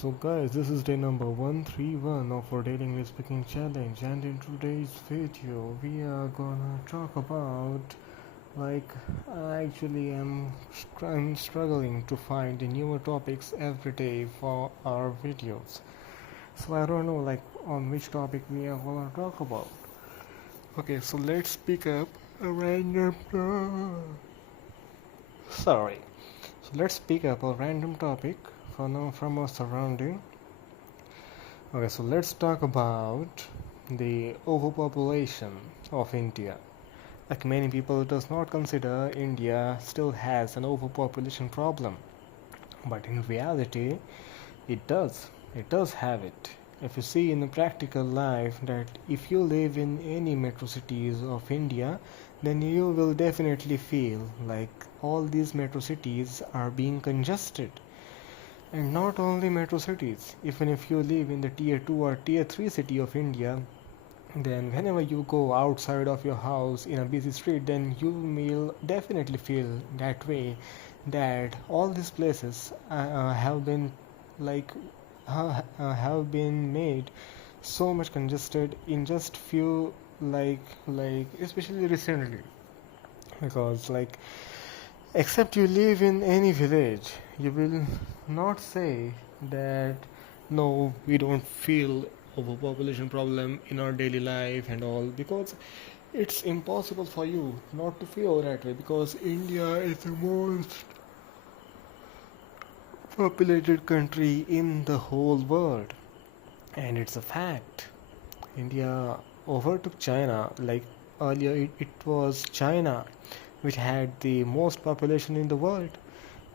So guys, this is day number 131 of our daily English speaking challenge, and in today's video we are gonna talk about like I actually I'm struggling to find newer topics every day for our videos. So I don't know like on which topic we are gonna talk about. Okay, so let's pick up a random sorry. So let's pick up a random topic from our surrounding. Okay, so let's talk about the overpopulation of India. Like many people does not consider India still has an overpopulation problem, but in reality it does. It does have it. If you see in the practical life that if you live in any metro cities of India, then you will definitely feel like all these metro cities are being congested. And not only metro cities, even if you live in the tier 2 or tier 3 city of India, then whenever you go outside of your house in a busy street, then you will definitely feel that way, that all these places have been like have been made so much congested in just few like especially recently, because like except you live in any village, you will not say that no, we don't feel overpopulation problem in our daily life and all, because it's impossible for you not to feel that way, because India is the most populated country in the whole world, and it's a fact. India overtook China. Like earlier, it was China which had the most population in the world.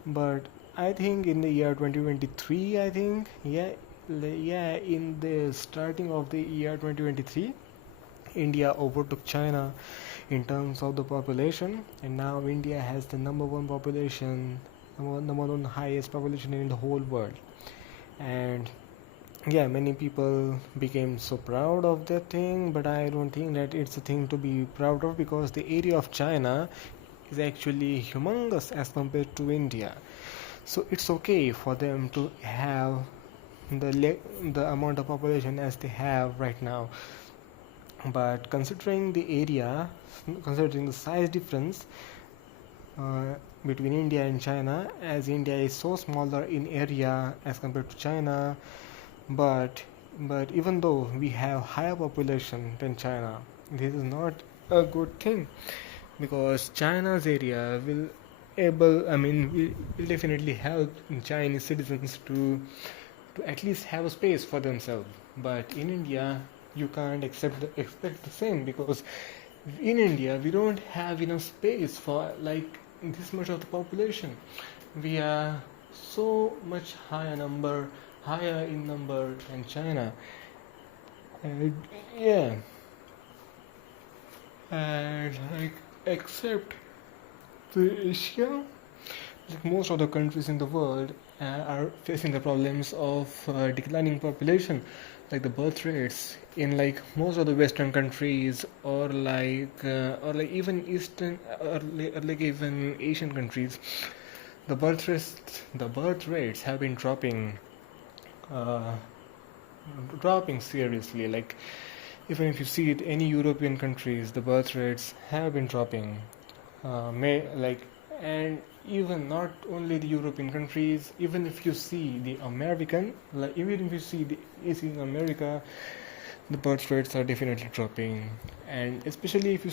But I think in the year 2023, I think, yeah, in the starting of the year 2023, India overtook China in terms of the population, and now India has the number one population, number one highest population in the whole world. And yeah, many people became so proud of that thing, but I don't think that it's a thing to be proud of, because the area of China is actually humongous as compared to India. So it's okay for them to have the amount of population as they have right now. But considering the area, considering the size difference uh, between India and China, as India is so smaller in area as compared to China, but even though we have higher population than China, this is not a good thing, because China's area will will definitely help Chinese citizens to at least have a space for themselves. But in India, you can't expect the same, because in India we don't have enough space for like this much of the population. We are so much higher in number than China. And yeah, and like except the Asia, like most of the countries in the world are facing the problems of declining population, like the birth rates in like most of the Western countries, or like even Eastern, or like even Asian countries. The birth rates have been uh, dropping seriously. Like even if you see it, any European countries, the birth rates have been dropping. May like and even not only the European countries, even if you see the American, like even if you see the is in America, the birth rates are definitely dropping. And especially if you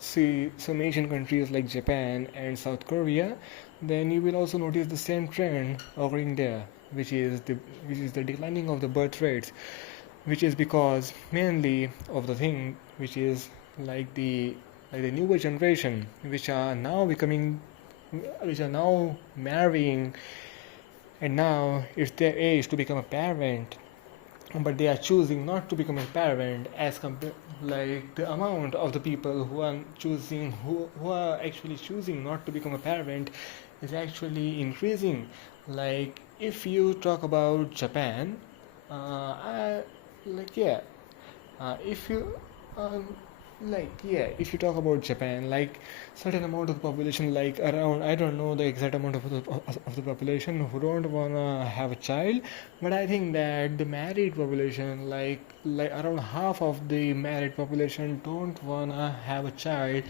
see some Asian countries like Japan and South Korea, then you will also notice the same trend occurring there, which is the declining of the birth rates, which is because mainly of the thing which is like the newer generation, which are now marrying, and now it's their age to become a parent, but they are choosing not to become a parent, as compared like the amount of the people who are actually choosing not to become a parent is actually increasing. Like if you talk about Japan, I like yeah if you um, like yeah, if you talk about Japan, like certain amount of the population, like around, I don't know the exact amount of the population who don't wanna have a child, but I think that the married population, like around half of the married population don't wanna have a child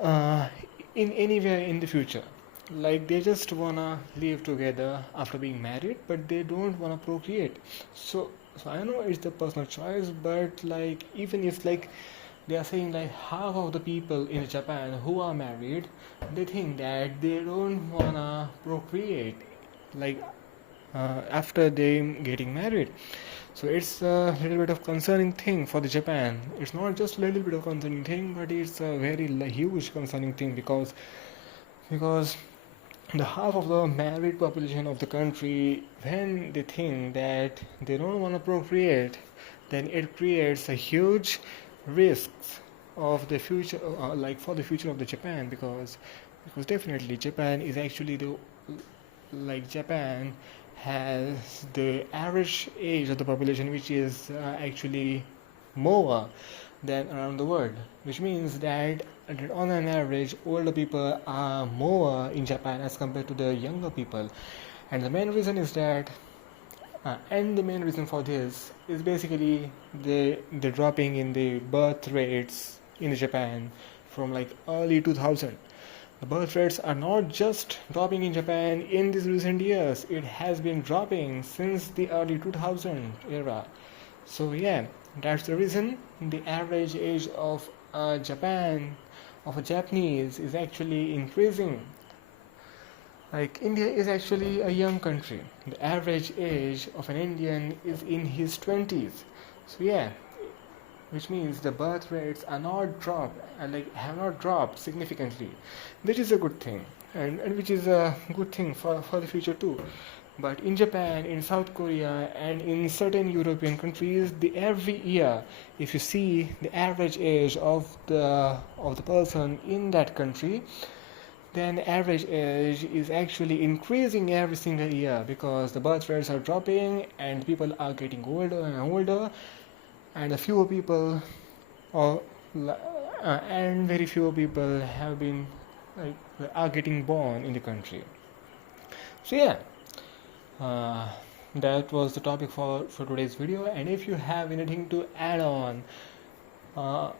uh, in anywhere in the future. Like they just wanna live together after being married, but they don't wanna procreate. So I know it's the personal choice, but like even if like they are saying like half of the people in Japan who are married, they think that they don't wanna procreate, like after they getting married. So it's a little bit of concerning thing for the Japan. It's not just a little bit of concerning thing, but it's a very huge concerning thing because the half of the married population of the country, when they think that they don't want to procreate, then it creates a huge risks of the future, like for the future of the Japan, because definitely Japan is actually the like Japan has the average age of the population which is actually more than around the world, which means that on an average older people are more in Japan as compared to the younger people. And the main reason is that and the main reason for this is basically the dropping in the birth rates in Japan from like early 2000. The birth rates are not just dropping in Japan in these recent years, it has been dropping since the early 2000 era. So, yeah, that's the reason the average age of of a Japanese, is actually increasing. Like, India is actually a young country. The average age of an Indian is in his 20s. So, yeah, which means the birth rates are not dropped and like have not dropped significantly, which is a good thing, and which is a good thing for the future too. But in Japan, in South Korea, and in certain European countries, the every year, if you see the average age of the person in that country, then the average age is actually increasing every single year because the birth rates are dropping and people are getting older and older, and the fewer people or and very few people have been like are getting born in the country. So yeah, uh, that was the topic for today's video. And if you have anything to add on uh,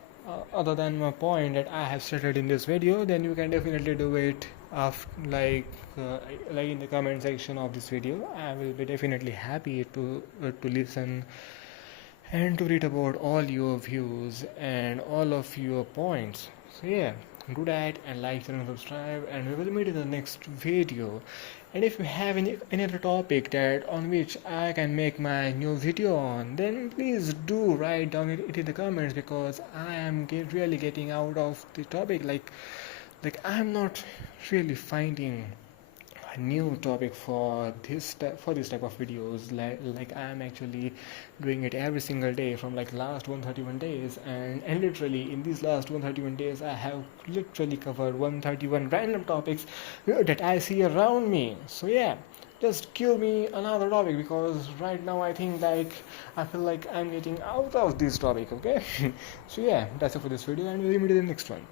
other than my point that I have stated in this video, then you can definitely do it after like in the comment section of this video. I will be definitely happy to listen and to read about all your views and all of your points. So yeah, do that and like, share and subscribe, and we will meet in the next video. And if you have any other topic that on which I can make my new video on, then please do write down it in the comments, because I am really getting out of the topic. Like I'm not really finding a new topic for this type of videos. Like I am actually doing it every single day from like last 131 days, and literally in these last 131 days I have literally covered 131 random topics that I see around me. So yeah, just give me another topic, because right now I think like I feel like I'm getting out of this topic. Okay. So yeah, that's it for this video, and we'll meet in the next one.